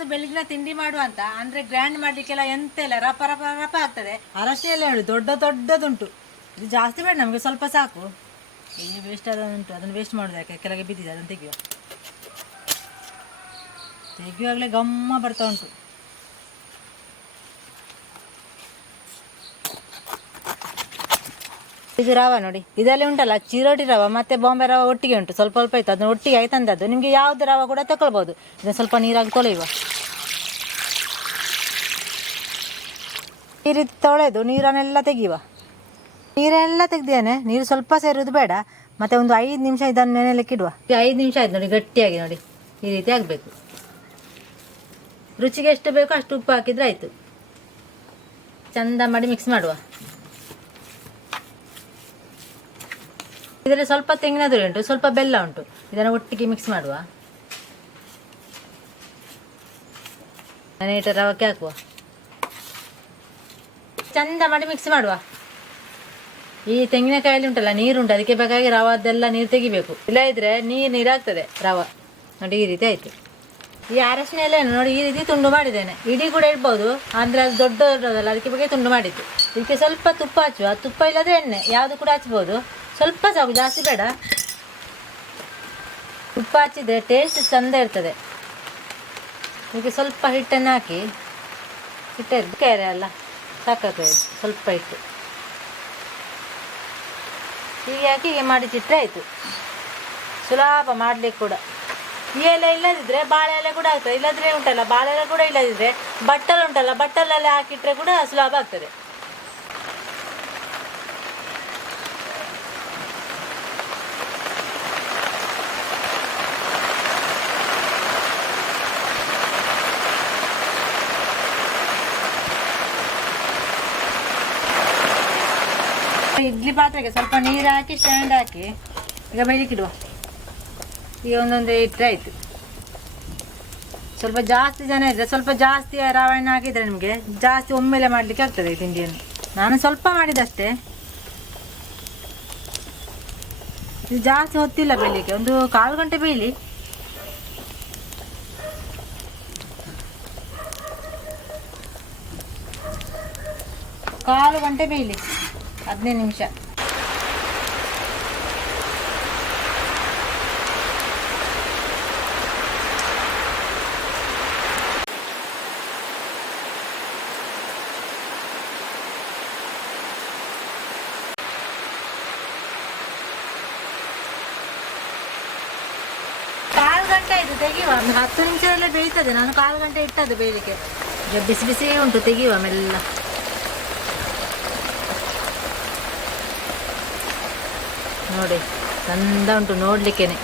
ಒಂದು ಬೆಳಗಿನ ತಿಂಡಿ ಮಾಡುವ ಅಂತ ಅಂದ್ರೆ ಗ್ರ್ಯಾಂಡ್ ಮಾಡ್ಲಿಕ್ಕೆಲ್ಲ ಎಂತ ಇಲ್ಲ, ರಪ ರಪ ರಪ ಆಗ್ತದೆ. ಅರಶಿನ ಎಲ್ಲ ಹೇಳು ದೊಡ್ಡ ದೊಡ್ಡದುಂಟು, ಇದು ಜಾಸ್ತಿ ಬೇಡ ನಮಗೆ, ಸ್ವಲ್ಪ ಸಾಕು. ಈ ವೇಸ್ಟ್ ಆದಂಟು, ಅದನ್ನು ವೇಸ್ಟ್ ಮಾಡೋದು ಯಾಕೆ, ಕೆಳಗೆ ಬಿದ್ದಿದೆ, ಅದನ್ನು ತೆಗೆಯುವಾಗಲೇ ಗಮ್ಮ ಬರ್ತಾ ಉಂಟು. ಇದು ರವ ನೋಡಿ, ಇದರಲ್ಲಿ ಉಂಟಲ್ಲ ಚಿರೋಟಿ ರವ ಮತ್ತೆ ಬಾಂಬೆ ರವ ಒಟ್ಟಿಗೆ ಉಂಟು, ಸ್ವಲ್ಪ ಸ್ವಲ್ಪ ಇತ್ತು, ಅದನ್ನ ಒಟ್ಟಿಗೆ ಆಯ್ತಂದದ್ದು. ನಿಮಗೆ ಯಾವ್ದು ರವ ಕೂಡ ತಗೊಳ್ಬೋದು. ಇದನ್ನು ಸ್ವಲ್ಪ ನೀರಾಗಿ ತೊಳೆಯುವ. ಈ ರೀತಿ ತೊಳೆದು ನೀರನ್ನೆಲ್ಲ ತೆಗೆಯುವ. ನೀರೆಲ್ಲ ತೆಗ್ದೇನೆ, ನೀರು ಸ್ವಲ್ಪ ಸೇರೋದು ಬೇಡ. ಮತ್ತೆ ಒಂದು 5 ನಿಮಿಷ ಇದನ್ನು ನೆನೆಲಿಕ್ಕೆ ಇಡುವ. 5 ನಿಮಿಷ ಆಯ್ತು ನೋಡಿ, ಗಟ್ಟಿಯಾಗಿ ನೋಡಿ ಈ ರೀತಿ ಆಗಬೇಕು. ರುಚಿಗೆ ಎಷ್ಟು ಬೇಕೋ ಅಷ್ಟು ಉಪ್ಪು ಹಾಕಿದ್ರೆ ಆಯಿತು. ಚಂದ ಮಾಡಿ ಮಿಕ್ಸ್ ಮಾಡುವ. ಇದರಲ್ಲಿ ಸ್ವಲ್ಪ ತೆಂಗಿನ ತುರಿ ಉಂಟು, ಸ್ವಲ್ಪ ಬೆಲ್ಲ ಉಂಟು, ಇದನ್ನು ಒಟ್ಟಿಗೆ ಮಿಕ್ಸ್ ಮಾಡುವ. ನೆನೆ ರವಕ್ಕೆ ಹಾಕುವ. ಚಂದ ಮಾಡಿ ಮಿಕ್ಸ್ ಮಾಡುವ. ಈ ತೆಂಗಿನಕಾಯಲ್ಲಿ ಉಂಟಲ್ಲ ನೀರುಂಟು, ಅದಕ್ಕೆ ಬೇಕಾಗಿ ರವದ್ದೆಲ್ಲ ನೀರು ತೆಗಿಬೇಕು, ಇಲ್ಲ ಇದ್ರೆ ನೀರಾಗ್ತದೆ ರವ. ನೋಡಿ ಈ ರೀತಿ ಆಯಿತು. ಈ ಅರಶಿನ ಎಲ್ಲ ನೋಡಿ ಈ ರೀತಿ ತುಂಡು ಮಾಡಿದ್ದೇನೆ. ಇಡೀ ಕೂಡ ಇಡ್ಬೋದು, ಅಂದರೆ ಅದು ದೊಡ್ಡ ದೊಡ್ಡದಲ್ಲ, ಅದಕ್ಕೆ ಬಗ್ಗೆ ತುಂಡು ಮಾಡಿದ್ದು. ಇದಕ್ಕೆ ಸ್ವಲ್ಪ ತುಪ್ಪ ಹಚ್ಚುವ, ತುಪ್ಪ ಇಲ್ಲದ್ರೆ ಎಣ್ಣೆ ಯಾವುದು ಕೂಡ ಹಚ್ಬೋದು. ಸ್ವಲ್ಪ ಸಾಕು, ಜಾಸ್ತಿ ಬೇಡ. ತುಪ್ಪ ಹಚ್ಚಿದ್ರೆ ಟೇಸ್ಟ್ ಚಂದ ಇರ್ತದೆ. ಇದಕ್ಕೆ ಸ್ವಲ್ಪ ಹಿಟ್ಟನ್ನು ಹಾಕಿ, ಹಿಟ್ಟು ಕೆರೆ ಅಲ್ಲ ಸಾಕಾಗ್ತದೆ, ಸ್ವಲ್ಪ ಹಿಟ್ಟು ಹೀಗೆ ಹಾಕಿ ಹೀಗೆ ಮಾಡಿಸಿಟ್ರೆ ಆಯಿತು. ಸುಲಭ ಮಾಡಲಿಕ್ಕೆ ಕೂಡ. ಈ ಎಲೆ ಇಲ್ಲದಿದ್ದರೆ ಬಾಳೆ ಎಲೆ ಕೂಡ ಆಗ್ತದೆ, ಇಲ್ಲದ್ರೆ ಉಂಟಲ್ಲ ಬಾಳೆ ಎಲೆ ಕೂಡ ಇಲ್ಲದಿದ್ದರೆ ಬಟ್ಟಲು ಉಂಟಲ್ಲ, ಬಟ್ಟಲಲ್ಲಿ ಹಾಕಿಟ್ರೆ ಕೂಡ ಸುಲಭ ಆಗ್ತದೆ. ಇಡ್ಲಿ ಪಾತ್ರೆಗೆ ಸ್ವಲ್ಪ ನೀರು ಹಾಕಿ ಸ್ಟ್ಯಾಂಡ್ ಹಾಕಿ ಈಗ ಬೇಯಲಿಕ್ಕಿಡುವ. ಈಗ ಒಂದೊಂದೇ ಇಟ್ಟರೆ ಆಯಿತು. ಸ್ವಲ್ಪ ಜಾಸ್ತಿ ಜನ ಇದ್ದರೆ ಸ್ವಲ್ಪ ಜಾಸ್ತಿ ರವೆ ಹಣ್ಣು ಹಾಕಿದರೆ ನಿಮಗೆ ಜಾಸ್ತಿ ಒಮ್ಮೆಲೆ ಮಾಡಲಿಕ್ಕೆ ಆಗ್ತದೆ ಈ ತಿಂಡಿಯನ್ನು. ನಾನು ಸ್ವಲ್ಪ ಮಾಡಿದಷ್ಟೇ, ಇದು ಜಾಸ್ತಿ ಹೊತ್ತಿಲ್ಲ ಬೇಯಲಿಕ್ಕೆ, ಒಂದು 1/4 ಗಂಟೆ ಬೇಯಲಿ. ಕಾಲು ಗಂಟೆ ಬೇಯಲಿ, 15 ನಿಮಿಷ. ಕಾಲು ಗಂಟೆ ಆಯಿತು, ತೆಗೆಯುವ. 10 ನಿಮಿಷದಲ್ಲೇ ಬೇಯ್ತದೆ. ನಾನು 1/4 ಗಂಟೆ ಇಟ್ಟದ್ದು ಬೇಯಲಿಕ್ಕೆ. ಈಗ ಬಿಸಿ ಬಿಸಿ ಉಂಟು, ತೆಗೆಯುವ ಮೆಲ್ಲ. ನೋಡಿ ಚಂದ ಉಂಟು ನೋಡ್ಲಿಕ್ಕೇನೆ.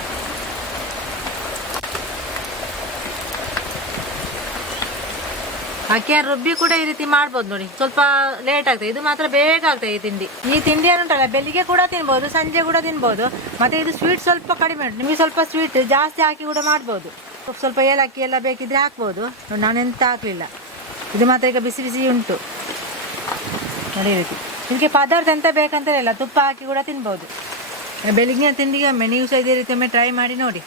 ಅಕ್ಕಿಯ ರುಬ್ಬಿ ಕೂಡ ಈ ರೀತಿ ಮಾಡ್ಬೋದು ನೋಡಿ. ಸ್ವಲ್ಪ ಲೇಟ್ ಆಗ್ತದೆ, ಇದು ಮಾತ್ರ ಬೇಗ ಆಗ್ತದೆ ಈ ತಿಂಡಿ. ಈ ತಿಂಡಿ ಏನುಂಟಲ್ಲ ಬೆಳಿಗ್ಗೆ ಕೂಡ ತಿನ್ಬೋದು, ಸಂಜೆ ಕೂಡ ತಿನ್ಬೋದು. ಮತ್ತೆ ಇದು ಸ್ವೀಟ್ ಸ್ವಲ್ಪ ಕಡಿಮೆ ಉಂಟು, ನಿಮಗೆ ಸ್ವಲ್ಪ ಸ್ವೀಟ್ ಜಾಸ್ತಿ ಹಾಕಿ ಕೂಡ ಮಾಡ್ಬೋದು. ಸ್ವಲ್ಪ ಏಲಕ್ಕಿ ಎಲ್ಲ ಬೇಕಿದ್ರೆ ಹಾಕ್ಬೋದು. ನಾನು ಎಂತ ಹಾಕಲಿಲ್ಲ. ಇದು ಮಾತ್ರ ಈಗ ಬಿಸಿ ಬಿಸಿ ಉಂಟು ನೋಡಿ ಈ ರೀತಿ. ಇದಕ್ಕೆ ಪದಾರ್ಥ ಎಂತ ಬೇಕಂತ ಇಲ್ಲ, ತುಪ್ಪ ಹಾಕಿ ಕೂಡ ತಿನ್ಬೋದು. ಬೆಳಿಗ್ಗೆ ತಿಂಡಿಗೆ ಒಮ್ಮೆ ನೀವು ಸಹ ಇದೇ ರೀತಿ ಒಮ್ಮೆ ಟ್ರೈ ಮಾಡಿ ನೋಡಿ.